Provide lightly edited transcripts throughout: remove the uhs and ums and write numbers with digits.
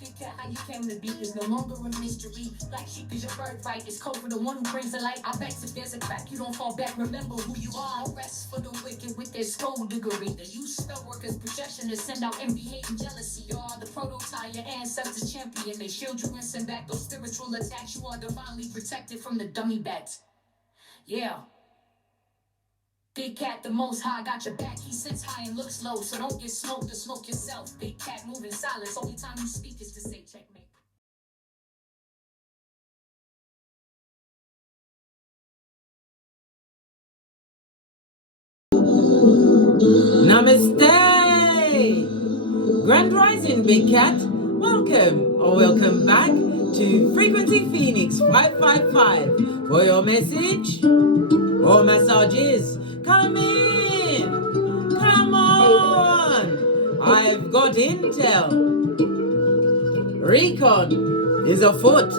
Big cat, how you came to be is no longer a mystery. Black sheep is your birthright. It's code for the one who brings the light. I bet if there's a crack, you don't fall back. Remember who you are. No rest for the wicked with their skullduggery. The use spell workers' projection to send out envy, hate, and jealousy. You are the prototype, your ancestors champion. They shield you and send back those spiritual attacks. You are divinely protected from the dummy bats. Yeah. Big cat, the most high, got your back. He sits high and looks low, so don't get smoked or smoke yourself. Big cat moving silence. Only time you speak is to say checkmate. Namaste! Grand Rising, Big Cat. Welcome or welcome back to Frequency Phoenix 555 for your message or messages. Come in! Come on! I've got intel. Recon is afoot.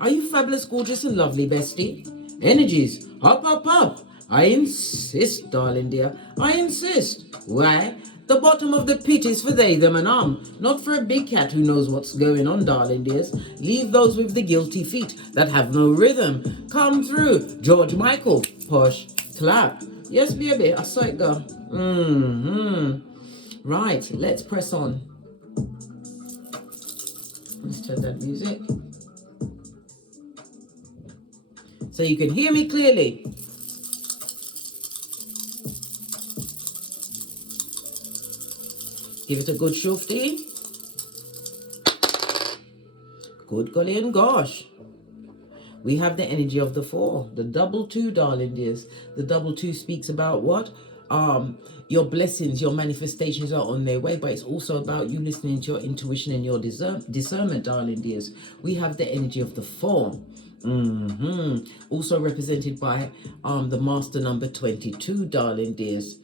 Are you fabulous, gorgeous, and lovely, bestie? Energies, up, up, up. I insist, darling dear. I insist. Why? The bottom of the pit is for they, them, and not for a big cat who knows what's going on, darling dears. Leave those with the guilty feet that have no rhythm. Come through, George Michael. Push, clap. Yes, baby, I saw it go. Right, let's press on. Let's turn that music so you can hear me clearly. Give it a good shufty. Good golly and gosh. We have the energy of the 4, the double 2, darling dears. The double 2 speaks about what? Your blessings, your manifestations are on their way, but it's also about you listening to your intuition and your discernment, darling dears. We have the energy of the 4. Also represented by the master number 22, darling dears.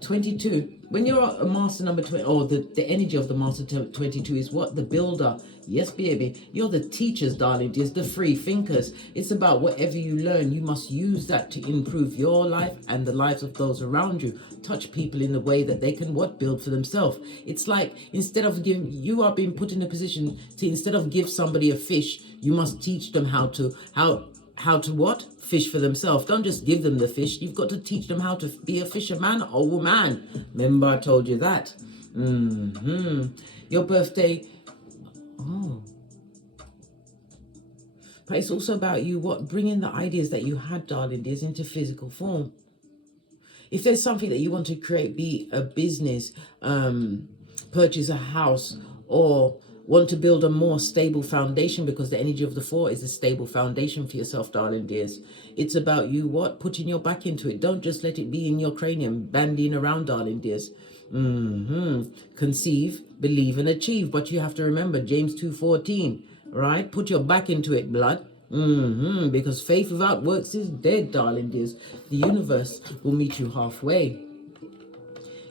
22, when you're a master number 20, or the energy of the master 22 is what? The builder. Yes, baby. You're the teachers, darling dears, the free thinkers. It's about whatever you learn, you must use that to improve your life and the lives of those around you. Touch people in the way that they can build for themselves. It's like, instead of giving, you are being put in a position to, instead of give somebody a fish, you must teach them how to what? Fish for themselves. Don't just give them the fish. You've got to teach them how to be a fisherman or woman. Remember I told you that. Your birthday. Oh. But it's also about you, bringing the ideas that you had, darling dears, into physical form. If there's something that you want to create, be a business, purchase a house, or want to build a more stable foundation, because the energy of the 4 is a stable foundation for yourself, darling dears. It's about you putting your back into it. Don't just let it be in your cranium bandying around, darling dears. Conceive, believe, and achieve. But you have to remember James 2:14, right? Put your back into it, blood. Because faith without works is dead, darling dears. The universe will meet you halfway.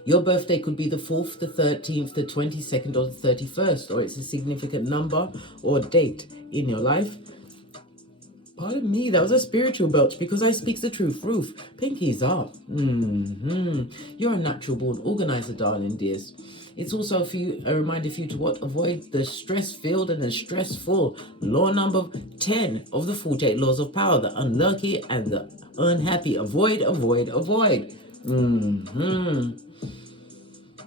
Your birthday could be the 4th, the 13th, the 22nd, or the 31st, or it's a significant number or date in your life. Pardon me, that was a spiritual belch because I speak the truth. Roof, pinkies up. You're a natural born organizer, darling dears. It's also a reminder for you to avoid the stress-filled and the stressful. Law number 10 of the 48 laws of power, the unlucky and the unhappy. Avoid, avoid, avoid.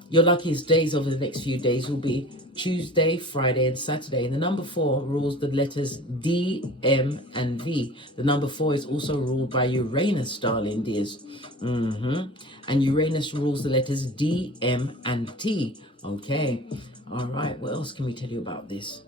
Your luckiest days over the next few days will be Tuesday, Friday, and Saturday. And the number 4 rules the letters D, M, and V. The number 4 is also ruled by Uranus, darling dears. And Uranus rules the letters D, M, and T. Okay. All right. What else can we tell you about this?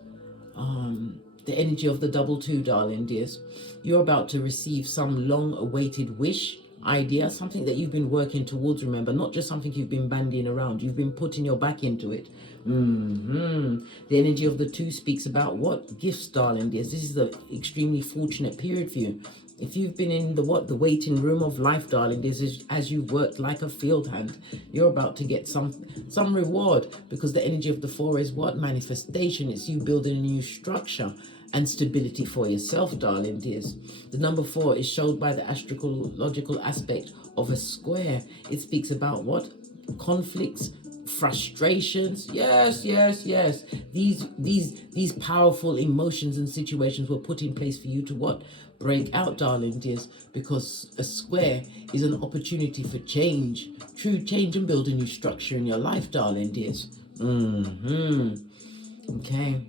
The energy of the double 2, darling dears. You're about to receive some long-awaited wish, idea, something that you've been working towards, remember, not just something you've been bandying around. You've been putting your back into it. The energy of the 2 speaks about what? Gifts, darling dears. This is an extremely fortunate period for you. If you've been in the waiting room of life, darling, this is as you've worked like a field hand, you're about to get some reward, because the energy of the 4 is what? Manifestation. It's you building a new structure. and stability for yourself, darling dears. The number 4 is showed by the astrological aspect of a square. It speaks about what? Conflicts, frustrations. Yes. These powerful emotions and situations were put in place for you to what? Break out, darling dears, because a square is an opportunity for change, true change, and build a new structure in your life, darling dears. Okay.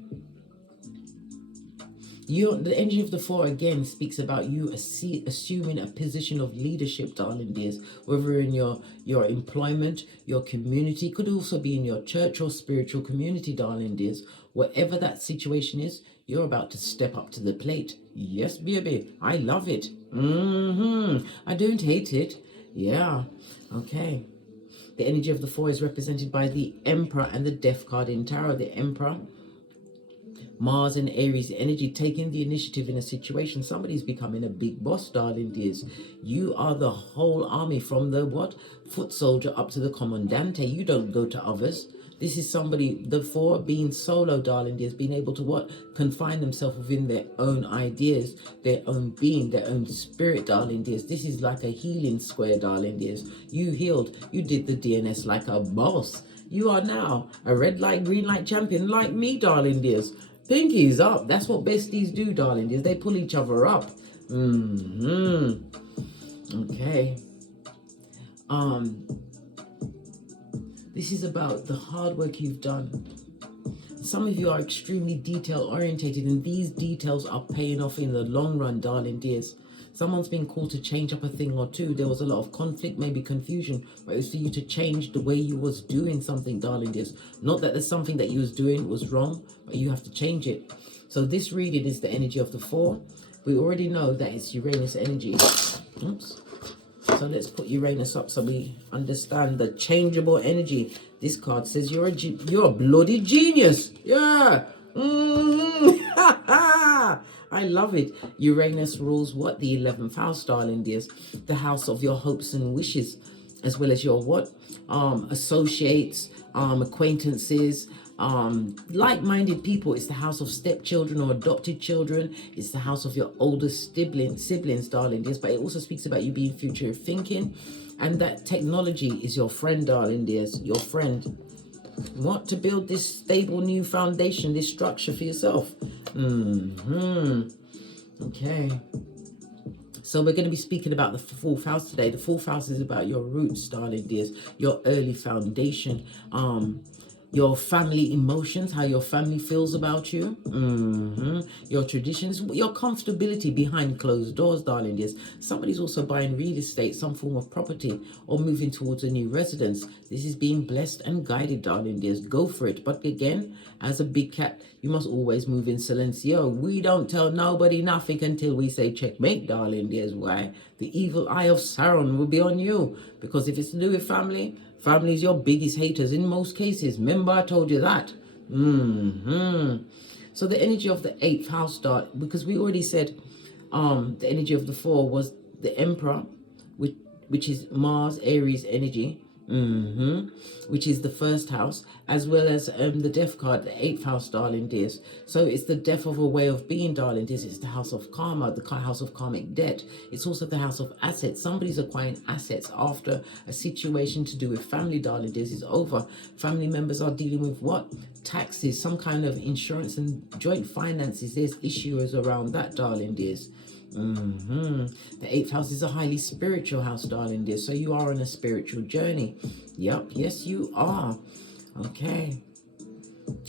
The energy of the 4 again speaks about you assuming a position of leadership, darling dears, whether in your employment, your community, could also be in your church or spiritual community, darling dears. Whatever that situation is, you're about to step up to the plate. Yes, baby, I love it. I don't hate it. Yeah, okay. The energy of the 4 is represented by the Emperor and the Death card in Tarot. The Emperor, Mars and Aries energy, taking the initiative in a situation. Somebody's becoming a big boss, darling dears. You are the whole army, from the what? Foot soldier up to the commandante. You don't go to others. This is somebody, the 4 being solo, darling dears, being able to what? Confine themselves within their own ideas, their own being, their own spirit, darling dears. This is like a healing square, darling dears. You healed. You did the DNS like a boss. You are now a red light, green light champion like me, darling dears. Pinkies up. That's what besties do, darling dears. They pull each other up. Okay. This is about the hard work you've done. Some of you are extremely detail orientated, and these details are paying off in the long run, darling dears. Someone's been called to change up a thing or two. There was a lot of conflict, maybe confusion, but it was for you to change the way you was doing something, darling dears. Not that there's something that you was doing was wrong, but you have to change it. So this reading is the energy of the 4. We already know that it's Uranus energy. Oops. So let's put Uranus up so we understand the changeable energy. This card says you're a bloody genius. Yeah. I love it. Uranus rules what? The 11th house, darling dears. The house of your hopes and wishes, as well as your what? Associates, acquaintances, like-minded people. It's the house of stepchildren or adopted children. It's the house of your oldest siblings, darling dears. But it also speaks about you being future thinking, and that technology is your friend, darling dears. Your friend. Want to build this stable new foundation, this structure for yourself. Okay. So we're going to be speaking about the 4th house today. The 4th house is about your roots, darling dears, your early foundation, your family emotions, how your family feels about you, your traditions, your comfortability behind closed doors, darling dears. Somebody's also buying real estate, some form of property, or moving towards a new residence. This is being blessed and guided, darling dears. Go for it. But again, as a big cat, you must always move in silencio. We don't tell nobody nothing until we say checkmate, darling dears. Why? The evil eye of Sauron will be on you. Because if it's to do with family, family is your biggest haters in most cases. Remember I told you that. So the energy of the 8th house start, because we already said the energy of the 4 was the Emperor, which is Mars, Aries energy. Which is the 1st house, as well as the death card, the 8th house, darling dears. So it's the death of a way of being, darling dears. It's the house of karma, the house of karmic debt. It's also the house of assets. Somebody's acquiring assets after a situation to do with family, darling dears, is over. Family members are dealing with what? Taxes, some kind of insurance and joint finances. There's issues around that, darling dears. The 8th house is a highly spiritual house, darling dear. So you are on a spiritual journey. Yep, yes you are. Okay.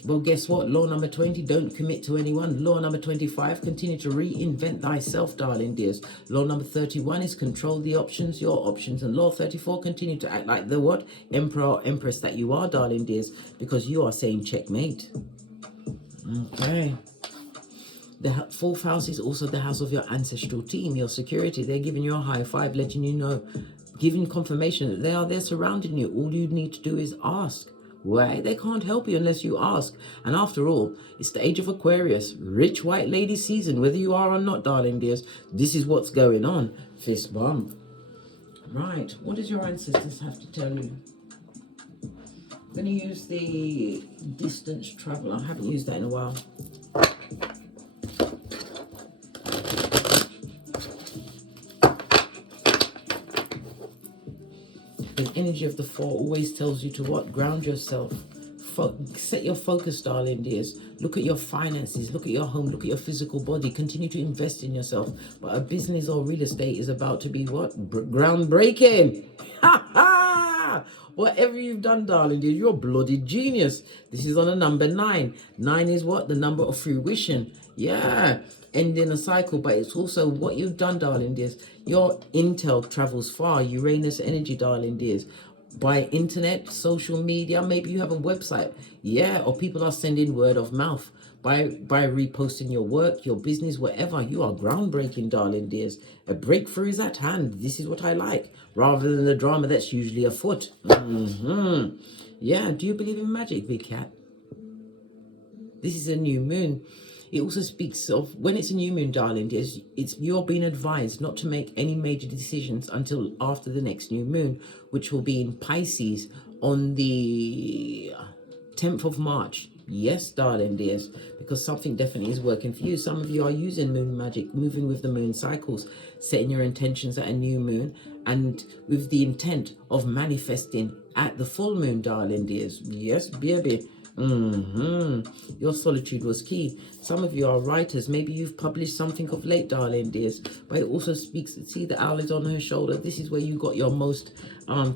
Well, guess what? Law number 20, don't commit to anyone. Law number 25, continue to reinvent thyself, darling dears. Law number 31 is control the options, your options. And law 34, continue to act like the what? Emperor or empress that you are, darling dears, because you are saying checkmate. Okay. The 4th house is also the house of your ancestral team, your security. They're giving you a high five, letting you know, giving confirmation that they are there surrounding you. All you need to do is ask. Why? They can't help you unless you ask. And after all, it's the age of Aquarius, rich white lady season, whether you are or not, darling dears. This is what's going on. Fist bump. Right. What does your ancestors have to tell you? I'm going to use the distance travel. I haven't used that in a while. energy of the 4 always tells you to what? Ground yourself. Set your focus, darling dears. Look at your finances, look at your home, look at your physical body. Continue to invest in yourself. But a business or real estate is about to be what? Groundbreaking. Ha ha! Whatever you've done, darling dear, you're a bloody genius. This is on a number 9. 9 is what? The number of fruition. Yeah, ending a cycle. But it's also what you've done, darling dears. Your intel travels far. Uranus energy, darling dears. By internet, social media, maybe you have a website. Yeah, or people are sending word of mouth. By reposting your work, your business, whatever. You are groundbreaking, darling dears. A breakthrough is at hand. This is what I like. Rather than the drama that's usually afoot. Yeah, do you believe in magic, Big Cat? This is a new moon. It also speaks of, when it's a new moon, darling, you're being advised not to make any major decisions until after the next new moon, which will be in Pisces on the 10th of March. Yes, darling dears, because something definitely is working for you. Some of you are using moon magic, moving with the moon cycles, setting your intentions at a new moon, and with the intent of manifesting at the full moon, darling dears. Yes, baby. Your solitude was key. Some of you are writers. Maybe you've published something of late, darling dears. But it also speaks, see the owl is on her shoulder. This is where you got your most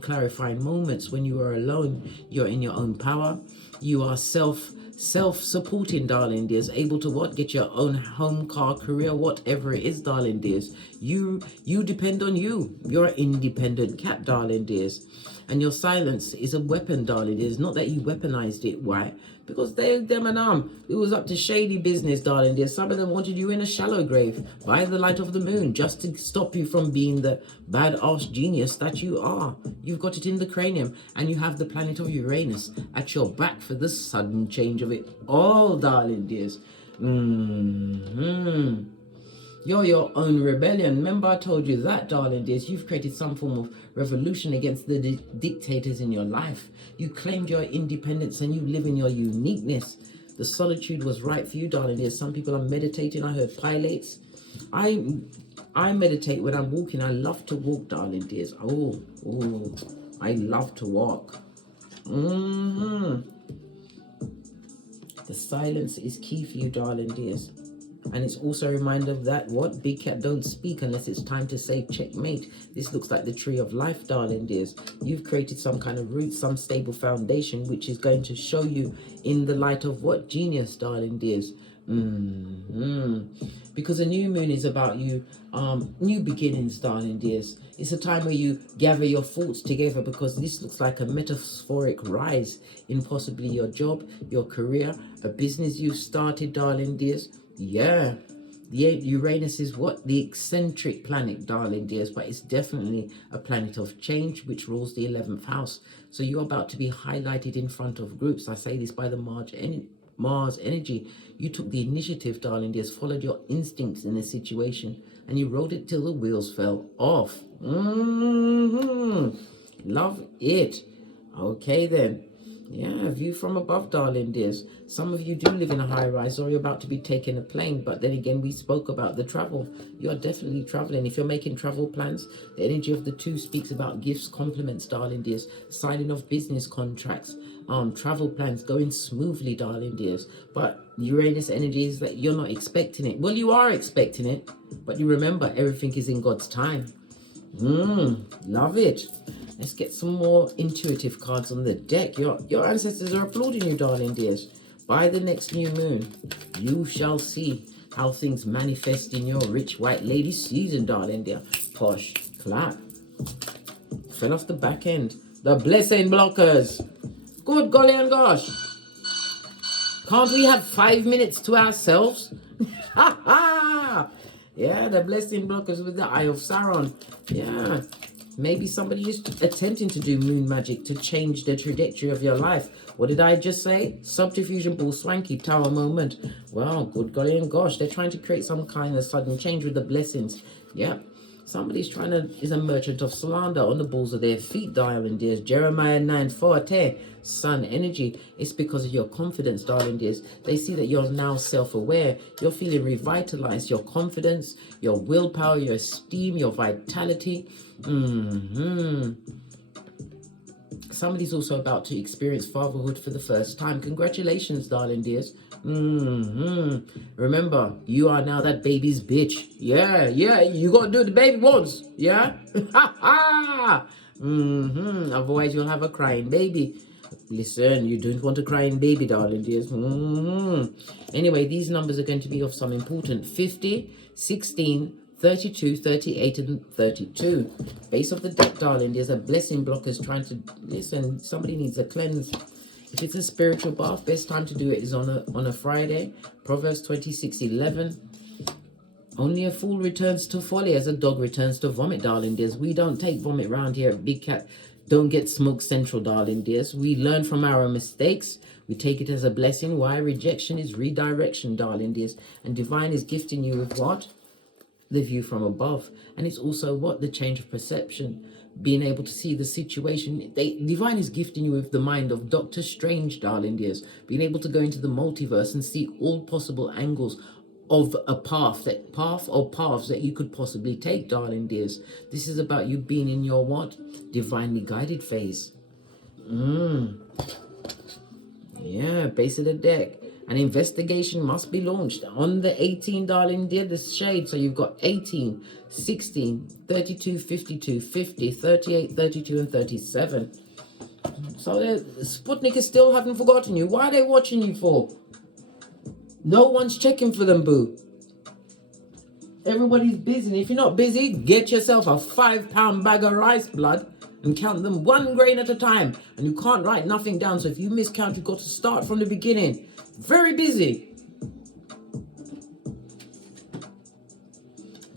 clarifying moments, when you are alone. You're in your own power. You are self-supporting, darling dears, able to what? Get your own home, car, career, whatever it is, darling dears. You depend on you. You're an independent cat, darling dears. And your silence is a weapon, darling. It's not that you weaponized it. Why? Because it was up to shady business, darling dear. Some of them wanted you in a shallow grave by the light of the moon, just to stop you from being the badass genius that you are. You've got it in the cranium, and you have the planet of Uranus at your back for the sudden change of it all, darling dears. You're your own rebellion. Remember I told you that, darling dears. You've created some form of revolution against the dictators in your life. You claimed your independence and you live in your uniqueness. The solitude was right for you, darling dears. Some people are meditating. I heard pilates. I meditate when I'm walking. I love to walk, darling dears. Oh, I love to walk. The silence is key for you, darling dears. And it's also a reminder of that, what? Big Cat don't speak unless it's time to say checkmate. This looks like the tree of life, darling dears. You've created some kind of root, some stable foundation, which is going to show you in the light of what? Genius, darling dears. Because a new moon is about you, new beginnings, darling dears. It's a time where you gather your thoughts together, because this looks like a metaphoric rise in possibly your job, your career, a business you've started, darling dears. Yeah, the Uranus is what? The eccentric planet, darling dears, but it's definitely a planet of change, which rules the 11th house. So you're about to be highlighted in front of groups. I say this by the Mars energy. You took the initiative, darling dears, followed your instincts in this situation, and you rode it till the wheels fell off. Love it. Okay then. Yeah, view from above, darling dears. Some of you do live in a high rise, or you're about to be taking a plane. But then again, we spoke about the travel. You are definitely traveling. If you're making travel plans, the energy of the 2 speaks about gifts, compliments, darling dears, signing of business contracts, travel plans going smoothly, darling dears. But Uranus energy is that you're not expecting it. Well, you are expecting it, but you remember everything is in God's time. Love it. Let's get some more intuitive cards on the deck. Your ancestors are applauding you, darling dears. By the next new moon, you shall see how things manifest in your rich white lady season, darling dear. Posh, clap. Fell off the back end. The blessing blockers. Good golly and gosh. Can't we have 5 minutes to ourselves? Ha ha! Yeah, the blessing blockers with the Eye of Sauron. Yeah. Maybe somebody is attempting to do moon magic to change the trajectory of your life. What did I just say? Subterfusion, bull, swanky, tower moment. Well, good golly and gosh. They're trying to create some kind of sudden change with the blessings. Yeah. Somebody's is a merchant of slander on the balls of their feet, darling dears. Jeremiah 9:4, sun energy. It's because of your confidence, darling dears. They see that you're now self-aware. You're feeling revitalized. Your confidence, your willpower, your esteem, your vitality. Somebody's also about to experience fatherhood for the first time. Congratulations, darling dears. Remember, you are now that baby's bitch. Yeah, you gotta do what the baby wants. Yeah? Otherwise, you'll have a crying baby. Listen, you don't want a crying baby, darling dears. Anyway, these numbers are going to be of some importance. 50, 16, 32, 38, and 32. Base of the deck, darling, there's a blessing blockers trying to listen. Somebody needs a cleanse. If it's a spiritual bath, best time to do it is on a Friday. Proverbs 26:11. Only a fool returns to folly as a dog returns to vomit, darling dears. We don't take vomit round here at Big Cat. Don't get smoke central, darling dears. We learn from our mistakes. We take it as a blessing. Why? Rejection is redirection, darling dears. And divine is gifting you with what? The view from above. And it's also what? The change of perception. Being able to see the situation. Divine is gifting you with the mind of Doctor Strange, darling dears. Being able to go into the multiverse and see all possible angles of a paths that you could possibly take, darling dears. This is about you being in your what? Divinely guided phase. Yeah, base of the deck. An investigation must be launched on the 18, darling dear, the shade. So you've got 18, 16, 32, 52, 50, 38, 32, and 37. So Sputnik is still haven't forgotten you. Why are they watching you for? No one's checking for them, boo. Everybody's busy. And if you're not busy, get yourself a 5-pound bag of rice blood and count them 1 grain at a time. And you can't write nothing down. So if you miscount, you've got to start from the beginning. Very busy.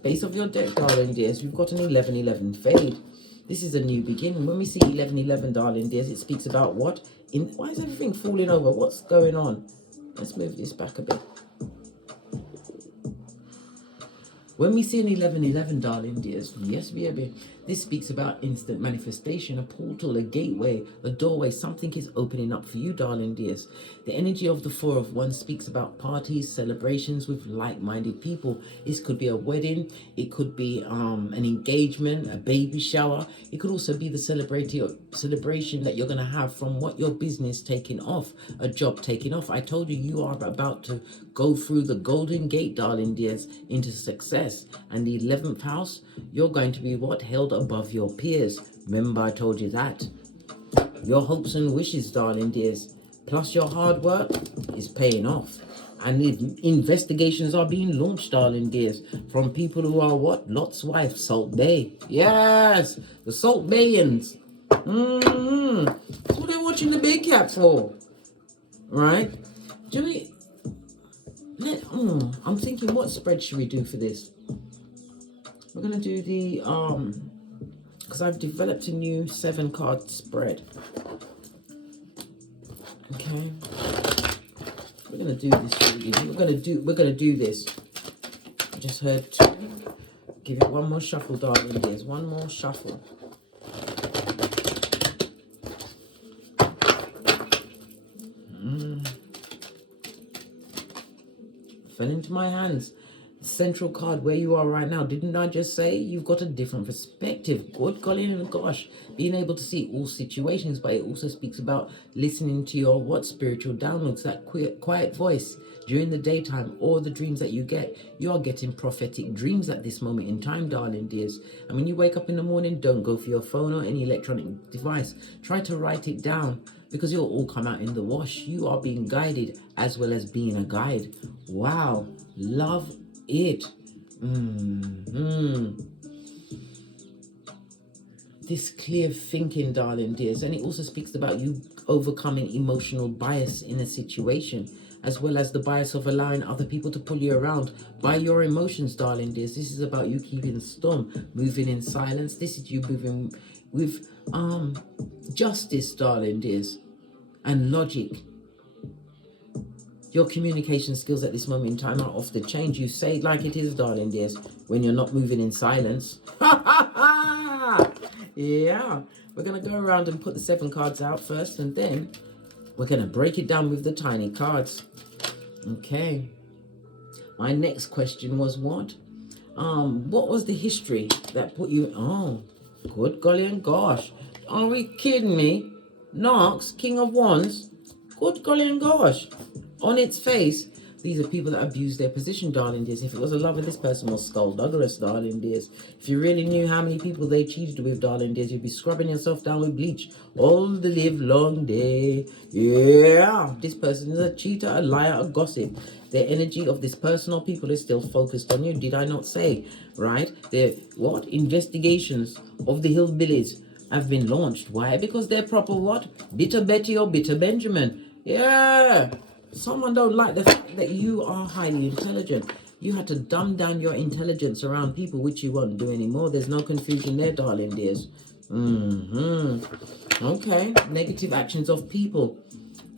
Base of your deck, darling dears. You've got an 11-11 fade. This is a new beginning. When we see 11-11, darling dears, it speaks about what? Why is everything falling over? What's going on? Let's move this back a bit. When we see an 11-11, darling dears, yes, baby, this speaks about instant manifestation, a portal, a gateway, a doorway. Something is opening up for you, darling dears. The energy of the 4 of Wands speaks about parties, celebrations with like-minded people. This could be a wedding. It could be an engagement, a baby shower. It could also be the celebration that you're going to have from what your business taking off, a job taking off. I told you, you are about to go through the golden gate, darling dears, into success. And the 11th house, you're going to be what? Held above your peers. Remember, I told you that. Your hopes and wishes, darling dears, plus your hard work is paying off. And investigations are being launched, darling dears, from people who are what? Lot's wife, Salt Bay. Yes, the Salt Bayans. That's what they're watching the big cat for. Right? Do we... I'm thinking, what spread should we do for this? We're going to do the... because I've developed a new 7-card spread. Okay. We're gonna do this. We're gonna do this. I just heard 2. Give it one more shuffle, darling dears. One more shuffle. Fell into my hands. Central card, where you are right now. Didn't I just say you've got a different perspective? Good golly and gosh, being able to see all situations, but it also speaks about listening to your what? Spiritual downloads, that quiet voice during the daytime, or the dreams that you get. You are getting prophetic dreams at this moment in time, darling dears. And when you wake up in the morning, don't go for your phone or any electronic device. Try to write it down, because it'll all come out in the wash. You are being guided as well as being a guide. Wow, love it. This clear thinking, darling dears. And it also speaks about you overcoming emotional bias in a situation, as well as the bias of allowing other people to pull you around by your emotions, darling dears. This is about you keeping storm, moving in silence. This is you moving with justice, darling dears, and logic. Your communication skills at this moment in time are off the chain. You say it like it is, darling dears, when you're not moving in silence. Yeah, we're going to go around and put the 7 cards out first, and then we're going to break it down with the tiny cards. Okay. My next question was what? What was the history that put you... Oh, good golly and gosh. Are we kidding me? Knox, King of Wands. Good golly and gosh. On its face, these are people that abuse their position, darling dears. If it was a lover, this person was skullduggerous, darling dears. If you really knew how many people they cheated with, darling dears, you'd be scrubbing yourself down with bleach all the live long day. Yeah, this person is a cheater, a liar, a gossip. The energy of this person or people is still focused on you. Did I not say, right? The what? Investigations of the hillbillies have been launched. Why? Because they're proper what? Bitter Betty or Bitter Benjamin. Yeah. Someone don't like the fact that you are highly intelligent. You had to dumb down your intelligence around people, which you won't do anymore. There's no confusion there, darling dears. Okay. Negative actions of people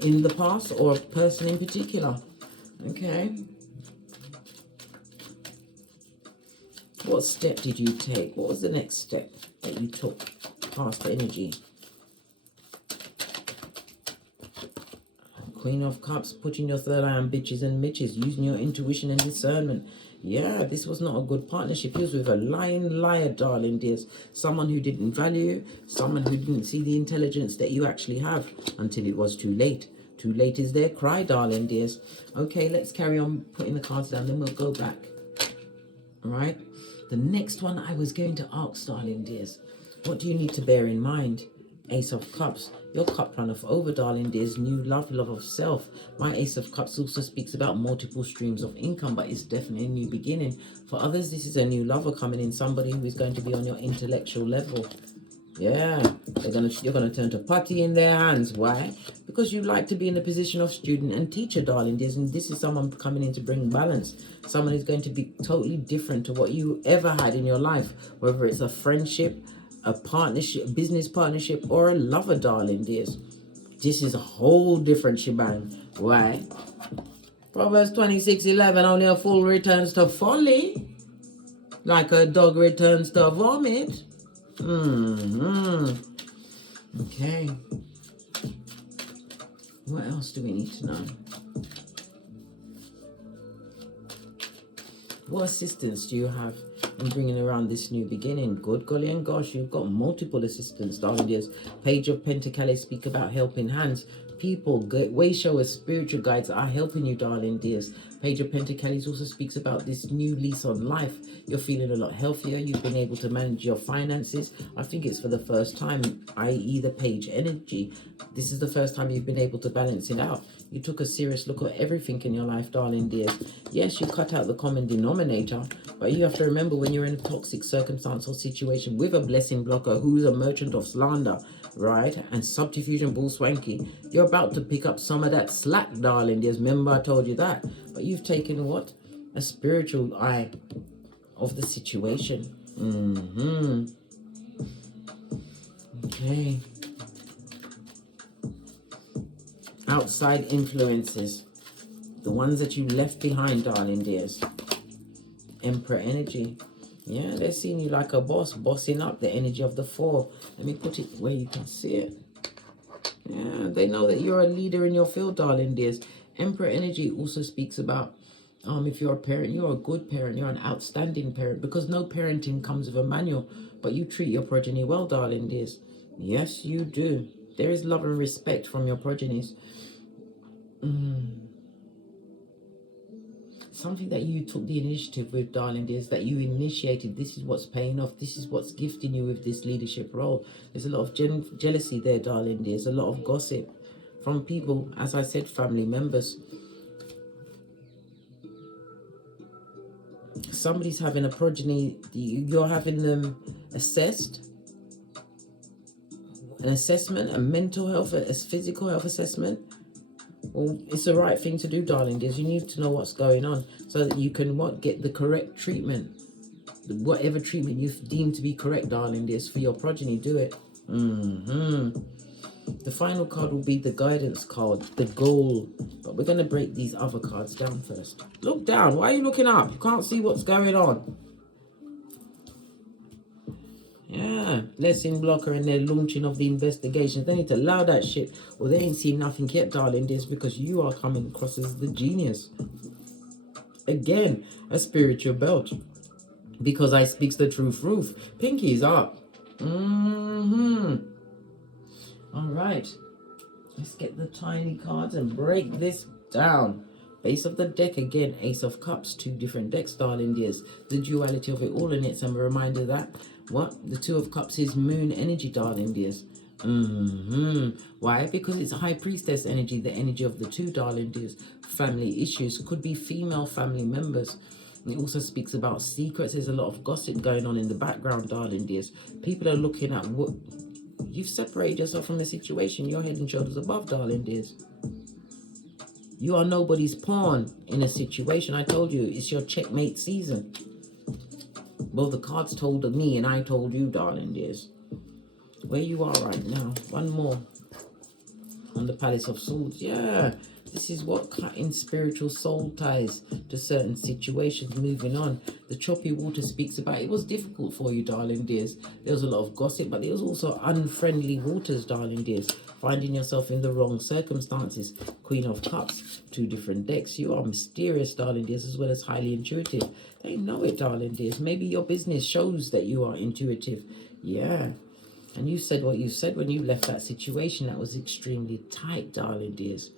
in the past or a person in particular. Okay. What step did you take? What was the next step that you took past the energy? Queen of Cups, putting your third eye on bitches and mitches, using your intuition and discernment. Yeah, this was not a good partnership. He was with a lying liar, darling dears. Someone who didn't value you, someone who didn't see the intelligence that you actually have until it was too late. Too late is their cry, darling dears. Okay, let's carry on putting the cards down, then we'll go back. All right. The next one I was going to ask, darling dears, what do you need to bear in mind? Ace of Cups, your cup runneth over, darling dears. New love, love of self. My Ace of Cups also speaks about multiple streams of income, but it's definitely a new beginning. For others, this is a new lover coming in, somebody who is going to be on your intellectual level. Yeah, you're gonna turn to putty in their hands. Why? Because you like to be in the position of student and teacher, darling dears, and this is someone coming in to bring balance. Someone who's going to be totally different to what you ever had in your life, whether it's a friendship, a partnership, business partnership, or a lover, darling dears. This is a whole different shebang. Why? Proverbs 26:11, only a fool returns to folly, like a dog returns to vomit. Okay. What else do we need to know? What assistance do you have in bringing around this new beginning? Good golly and gosh, you've got multiple assistants, darling dears. Page of Pentacles speak about helping hands. People, way showers, spiritual guides are helping you, darling dears. Page of Pentacles also speaks about this new lease on life. You're feeling a lot healthier. You've been able to manage your finances. I think it's for the first time, i.e. the Page energy. This is the first time you've been able to balance it out. You took a serious look at everything in your life, darling dears. Yes, you cut out the common denominator, but you have to remember when you're in a toxic circumstance or situation with a blessing blocker who's a merchant of slander, right, and subterfuge and bull swanky, you're about to pick up some of that slack, darling dears. Remember I told you that. But you've taken what? A spiritual eye of the situation. Okay. Outside influences, the ones that you left behind, darling dears. Emperor energy. Yeah, they're seeing you like a boss, bossing up the energy of the Four. Let me put it where you can see it. Yeah, they know that you're a leader in your field, darling dears. Emperor energy also speaks about if you're a parent, you're a good parent, you're an outstanding parent, because no parenting comes with a manual, but you treat your progeny well, darling dears. Yes, you do. There is love and respect from your progenies. Something that you took the initiative with, darling dears, that you initiated. This is what's paying off. This is what's gifting you with this leadership role. There's a lot of jealousy there, darling dears. A lot of gossip from people, as I said, family members. Somebody's having a progeny. You're having them assessed. An assessment, a mental health, a physical health assessment. Well, it's the right thing to do, darling dears. You need to know what's going on so that you can get the correct treatment. Whatever treatment you deem to be correct, darling dears, for your progeny, do it. The final card will be the guidance card, the goal. But we're going to break these other cards down first. Look down. Why are you looking up? You can't see what's going on. Yeah, blessing blocker and their launching of the investigations. They need to allow that shit, or they ain't seen nothing yet, darling dears, because you are coming across as the genius. Again, a spiritual belt. Because I speaks the truth. Pinky's up. All right. Let's get the tiny cards and break this down. Base of the deck again, Ace of Cups, 2 different decks, darling dears. The duality of it all, and it's a reminder that what the 2 of Cups is moon energy, darling dears. Why? Because it's High Priestess energy, the energy of the 2, darling dears. Family issues, could be female family members. It also speaks about secrets. There's a lot of gossip going on in the background, darling dears. People are looking at what you've separated yourself from the situation. You're head and shoulders above, darling dears. You are nobody's pawn in a situation. I told you, it's your checkmate season. Well, the cards told me and I told you, darling dears. Where you are right now. One more. On the Palace of Swords. Yeah. This is what cutting spiritual soul ties to certain situations. Moving on. The choppy water speaks about it was difficult for you, darling dears. There was a lot of gossip, but there was also unfriendly waters, darling dears. Finding yourself in the wrong circumstances. Queen of Cups, 2 different decks. You are mysterious, darling dears, as well as highly intuitive. They know it, darling dears. Maybe your business shows that you are intuitive. Yeah. And you said what you said when you left that situation that was extremely tight, darling dears.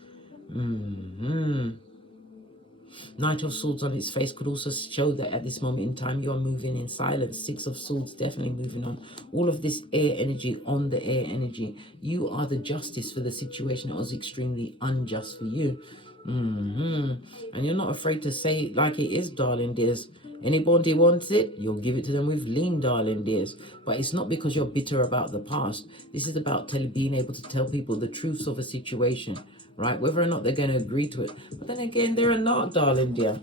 Knight of Swords on its face could also show that at this moment in time you are moving in silence. 6 of Swords definitely moving on. All of this air energy on the air energy. You are the justice for the situation that was extremely unjust for you. And you're not afraid to say it like it is, darling dears. Anybody wants it, you'll give it to them with lean, darling dears. But it's not because you're bitter about the past. This is about being able to tell people the truths of a situation. Right, whether or not they're going to agree to it. But then again, they're not, darling dear.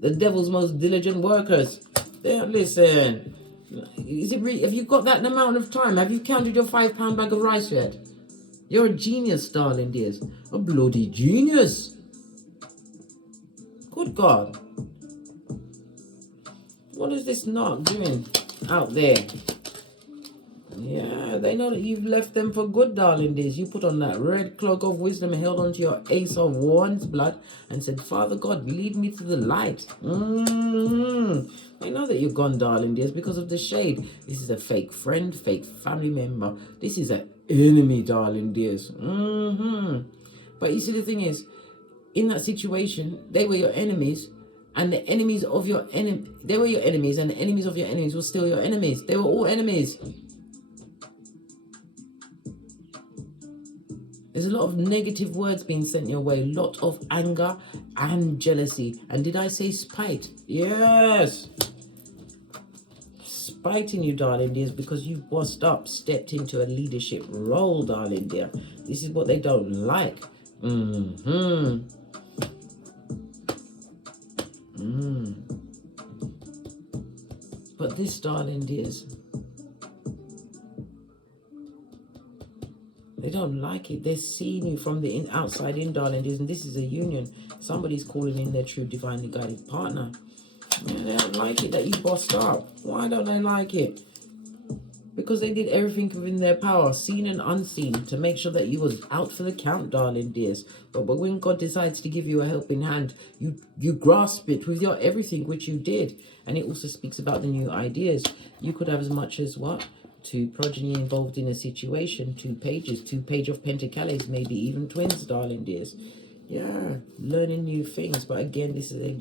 The devil's most diligent workers. There, listen. Is it really, have you got that amount of time? Have you counted your £5 bag of rice yet? You're a genius, darling dears. A bloody genius. Good God. What is this narc doing out there? Yeah, they know that you've left them for good, darling dears. You put on that red cloak of wisdom and held onto your Ace of Wands blood and said, Father God, lead me to the light. They know that you're gone, darling dears, because of the shade. This is a fake friend, fake family member. This is an enemy, darling dears. But you see, the thing is, in that situation, they were your enemies. And the enemies of your enemy, they were your enemies, and the enemies of your enemies were still your enemies. They were all enemies. There's a lot of negative words being sent your way. A lot of anger and jealousy. And did I say spite? Yes. Spiting you, darling dears, because you've bossed up, stepped into a leadership role, darling dear. This is what they don't like. But this, darling dears, they don't like it. They're seeing you from the outside in, darling dears, and this is a union. Somebody's calling in their true divinely guided partner. Yeah, they don't like it that you bossed up. Why don't they like it? Because they did everything within their power, seen and unseen, to make sure that you was out for the count, darling dears. But when God decides to give you a helping hand, you grasp it with your everything, which you did. And it also speaks about the new ideas. You could have as much as what? 2 progeny involved in a situation, 2 pages, 2 page of pentacles, maybe even twins, darling dears. Yeah, learning new things. But again, this is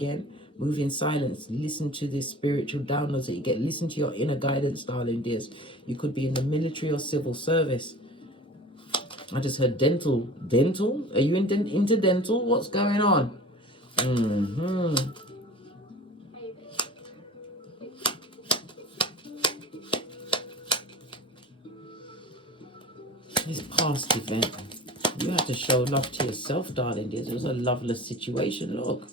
move in silence. Listen to the spiritual downloads that you get. Listen to your inner guidance, darling dears. You could be in the military or civil service. I just heard dental. Dental? Are you into dental? What's going on? This past event, you have to show love to yourself, darling dears. It was a loveless situation. Look,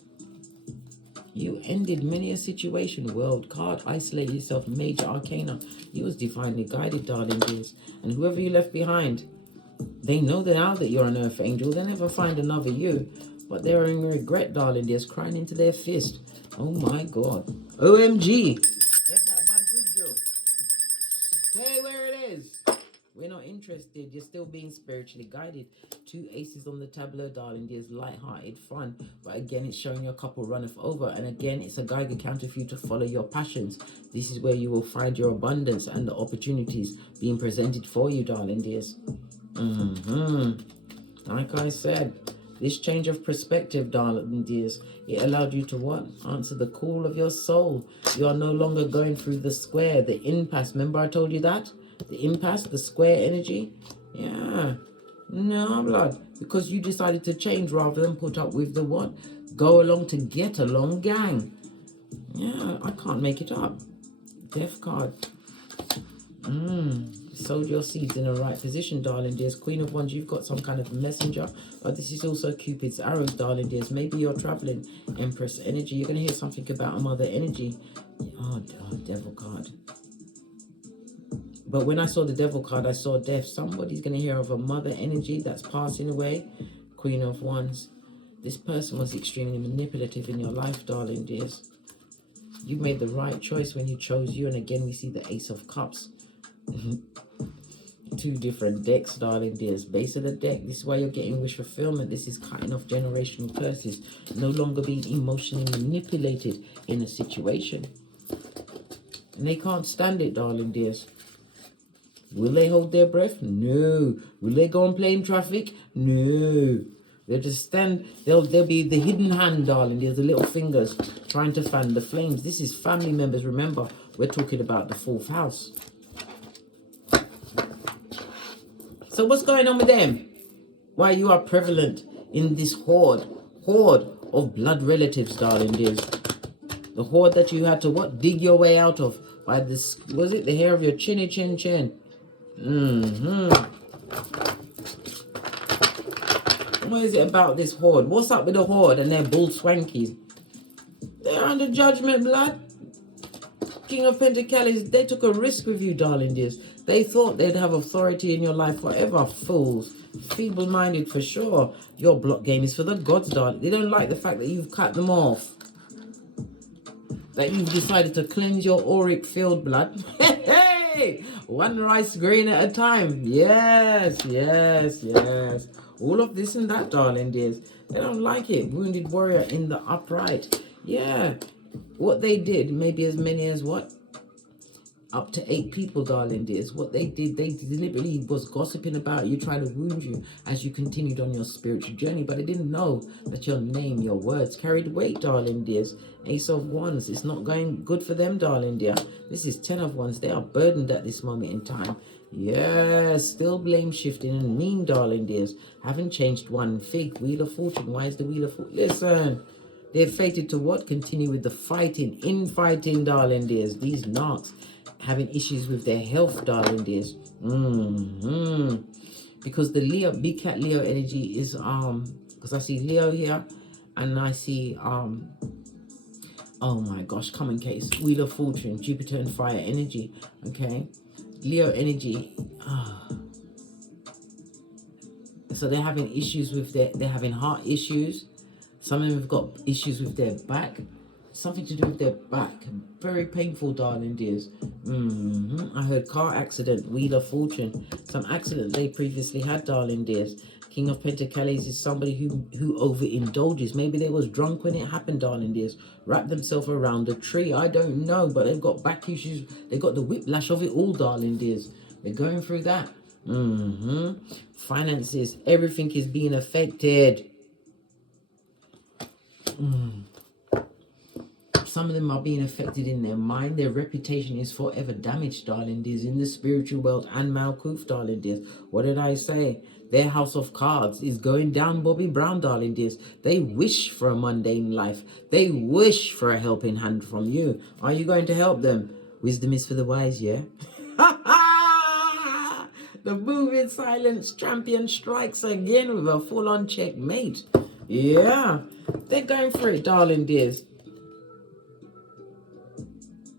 you ended many a situation. World card, isolate yourself, major arcana. You was divinely guided, darling dears. And whoever you left behind, they know that now that you're an earth angel. They'll never find another you, but they're in regret, darling dears, crying into their fist. Oh my God. OMG. Let that bad good go. Stay where it is. We're not interested. You're still being spiritually guided. 2 aces on the tableau, darling. There's light-hearted fun. But again, it's showing you a couple runneth over. And again, it's a Geiger counter for you to follow your passions. This is where you will find your abundance and the opportunities being presented for you, darling dears. Like I said, this change of perspective, darling dears, it allowed you to what? Answer the call of your soul. You are no longer going through the square, the impasse. Remember I told you that? The impasse, the square energy. Yeah. No, blood. Because you decided to change rather than put up with the what? Go along to get along gang. Yeah, I can't make it up. Death card. Sowed your seeds in the right position, darling dears. Queen of Wands, you've got some kind of messenger. But this is also Cupid's arrows, darling dears. Maybe you're traveling. Empress energy. You're going to hear something about a mother energy. Oh, devil card. But when I saw the devil card, I saw death. Somebody's going to hear of a mother energy that's passing away. Queen of Wands. This person was extremely manipulative in your life, darling dears. You made the right choice when you chose you. And again, we see the Ace of Cups. 2 different decks, darling dears. Base of the deck. This is why you're getting wish fulfillment. This is cutting off generational curses. No longer being emotionally manipulated in a situation. And they can't stand it, darling dears. Will they hold their breath? No. Will they go and play in traffic? No. They'll just stand. They'll be the hidden hand, darling. There's the little fingers trying to fan the flames. This is family members. Remember, we're talking about the 4th house. So what's going on with them? Why you are prevalent in this horde of blood relatives, darling dears. The horde that you had to what? Dig your way out of by this, was it the hair of your chinny chin chin? What is it about this horde? What's up with the horde and their bull swankies? They're under judgment, blood. King of Pentacles, they took a risk with you, darling dears. They thought they'd have authority in your life forever. Fools. Feeble-minded for sure. Your block game is for the gods, darling. They don't like the fact that you've cut them off. That you've decided to cleanse your auric field, blood. Hey! One rice grain at a time. Yes, yes, yes. All of this and that, darling dears. They don't like it. Wounded warrior in the upright. Yeah. What they did, maybe as many as what? Up to 8 people, darling dears. What they did, they deliberately was gossiping about you, trying to wound you as you continued on your spiritual journey. But they didn't know that your name, your words carried weight, darling dears. Ace of Wands, it's not going good for them, darling dear. This is 10 of Wands. They are burdened at this moment in time. Yes, still blame shifting and mean, darling dears. Haven't changed one fig. Wheel of Fortune. Why is the Wheel of Fortune? Listen. They're fated to what? Continue with the fighting, infighting, darling dears. These narcs having issues with their health, darling dears. Because the Leo, big cat Leo energy is, because I see Leo here, and I see, oh my gosh, common case, Wheel of Fortune, Jupiter and fire energy, okay? Leo energy, so they're having issues with they're having heart issues. Some of them have got issues with their back. Something to do with their back. Very painful, darling dears. I heard car accident, Wheel of Fortune. Some accident they previously had, darling dears. King of Pentacles is somebody who overindulges. Maybe they was drunk when it happened, darling dears. Wrapped themselves around a tree. I don't know, but they've got back issues. They got the whiplash of it all, darling dears. They're going through that. Finances, everything is being affected. Some of them are being affected in their mind. Their reputation is forever damaged, darling dears, in the spiritual world and Malkuth, darling dears. What did I say? Their house of cards is going down, Bobby Brown, darling dears. They wish for a mundane life. They wish for a helping hand from you. Are you going to help them? Wisdom is for the wise, yeah? The moving silence champion strikes again with a full-on checkmate. Yeah, they're going for it, darling dears.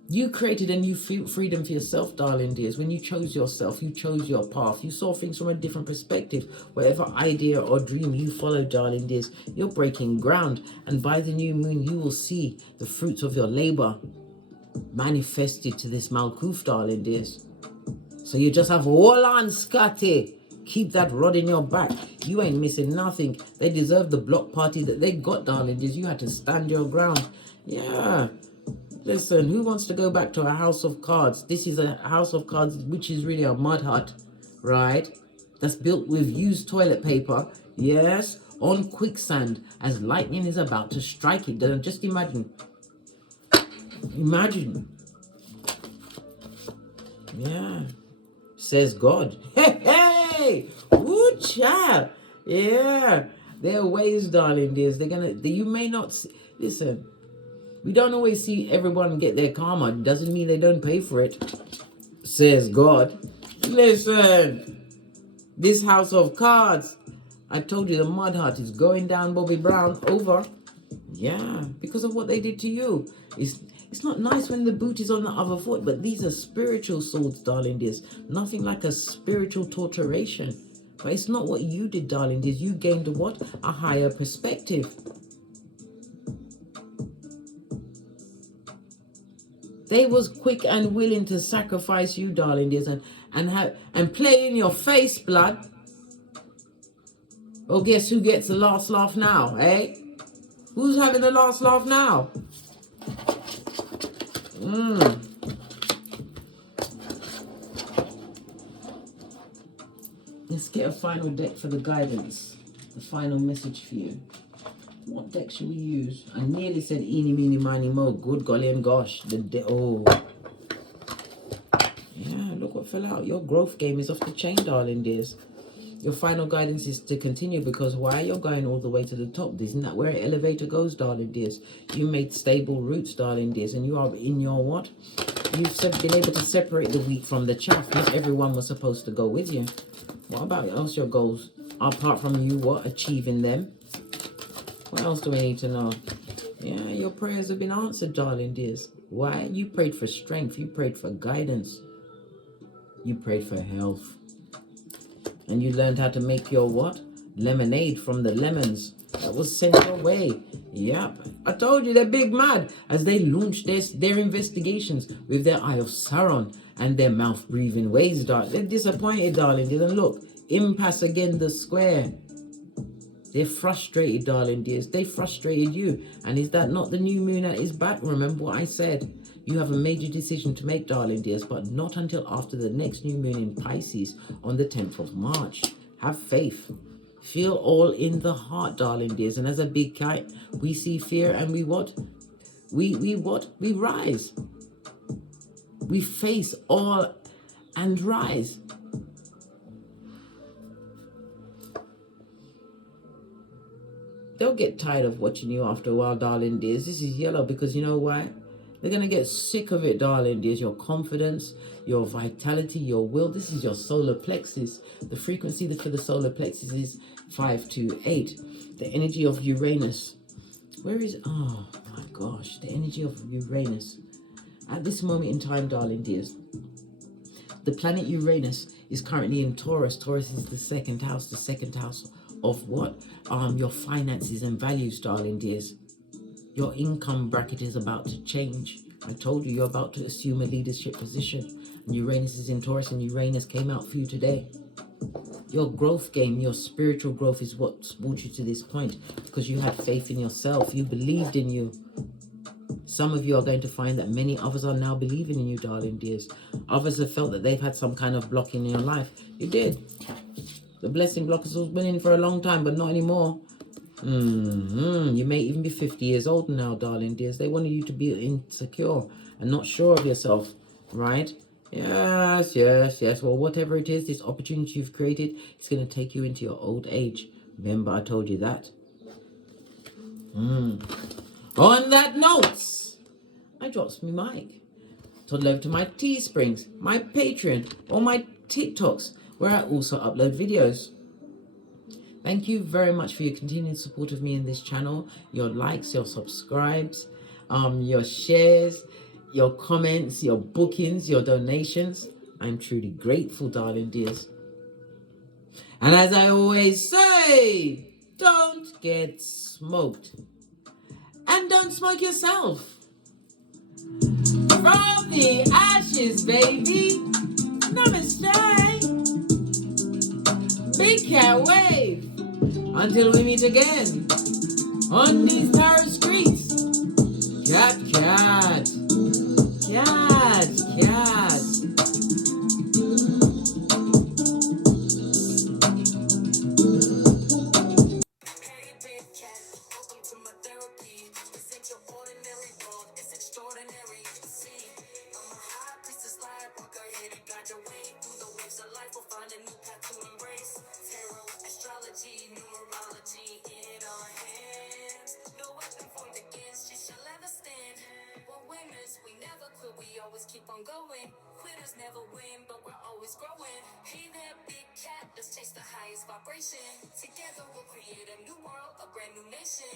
You created a new freedom for yourself, darling dears. When you chose yourself, you chose your path. You saw things from a different perspective. Whatever idea or dream you followed, darling dears, you're breaking ground. And by the new moon, you will see the fruits of your labor manifested to this Malkuth, darling dears. So you just have hold on, Scotty. Keep that rod in your back. You ain't missing nothing. They deserve the block party that they got, darling. You had to stand your ground. Yeah. Listen, who wants to go back to a house of cards? This is a house of cards, which is really a mud hut, right? That's built with used toilet paper. Yes, on quicksand, as lightning is about to strike it. Just imagine. Imagine. Yeah. Says God. Hey, hey! Woo, child! Yeah. Their ways, darling dears. You may not listen. We don't always see everyone get their karma. Doesn't mean they don't pay for it. Says God. Listen. This house of cards. I told you the mud hut is going down, Bobby Brown. Over. Yeah. Because of what they did to you. It's not nice when the boot is on the other foot, but these are spiritual swords, darling dears. Nothing like a spiritual torturation. But it's not what you did, darling dears. You gained what? A higher perspective. They was quick and willing to sacrifice you, darling dears, and play in your face, blood. Oh, guess who gets the last laugh now, eh? Who's having the last laugh now? Let's get a final deck for the guidance. The final message for you. What deck should we use? I nearly said eeny, meeny, miny, mo. Good golly and gosh. Oh. Yeah, look what fell out. Your growth game is off the chain, darling dears. Your final guidance is to continue because why? You're going all the way to the top. Isn't that where an elevator goes, darling dears? You made stable roots, darling dears, and you are in your what? You've been able to separate the wheat from the chaff. Not everyone was supposed to go with you. What about else your goals? Apart from you, what? Achieving them. What else do we need to know? Yeah, your prayers have been answered, darling dears. Why? You prayed for strength. You prayed for guidance. You prayed for health. And you learned how to make your what? Lemonade from the lemons that was sent your way. Yep. I told you they're big mad as they launched their investigations with their eye of Sauron and their mouth breathing ways, darling. They're disappointed, darling. Didn't look. Impasse again the square. They're frustrated, darling dears. They frustrated you. And is that not the new moon that is back? Remember what I said. You have a major decision to make, darling dears, but not until after the next new moon in Pisces on the 10th of March. Have faith. Feel all in the heart, darling dears. And as a big kite, we see fear and we what? We rise. We face all and rise. They'll get tired of watching you after a while, darling dears. This is yellow because you know why? They're going to get sick of it, darling dears. Your confidence, your vitality, your will. This is your solar plexus. The frequency for the solar plexus is 528. The energy of Uranus. Where is... Oh, my gosh. The energy of Uranus. At this moment in time, darling dears, the planet Uranus is currently in Taurus. Taurus is the second house. The second house of what? Your finances and values, darling dears. Your income bracket is about to change. I told you you're about to assume a leadership position. And Uranus is in Taurus and Uranus came out for you today. Your growth game, your spiritual growth is what's brought you to this point because you had faith in yourself. You believed in you. Some of you are going to find that many others are now believing in you, darling dears. Others have felt that they've had some kind of block in your life. You did. The blessing blockers has been in for a long time, but not anymore. You may even be 50 years old now, darling dears. They wanted you to be insecure and not sure of yourself, right? Yes. Well, whatever it is, this opportunity you've created is going to take you into your old age. Remember, I told you that. On that note, I drops my mic. Toddle over to my Teesprings, my Patreon, or my TikToks, where I also upload videos. Thank you very much for your continued support of me in this channel. Your likes, your subscribes, your shares, your comments, your bookings, your donations. I'm truly grateful, darling dears. And as I always say, don't get smoked. And don't smoke yourself. From the ashes, baby. Namaste. Big cat wave. Until we meet again on these tarot streets. Cat, cat. Cat, cat. Hey, big cat, welcome to my therapy. This ain't your ordinary world, it's extraordinary. See, I'm a high priestess lightworker, here to guide your way through the waves of life. We'll find a new path to embrace. Tarot, astrology, numerology in our hands. No weapon formed against you shall ever stand. We're winners, we never quit, we always keep on going. Quitters never win, but we're always growing. Hey there, big cat, let's chase the highest vibration. Together we'll create a new world, a brand new nation.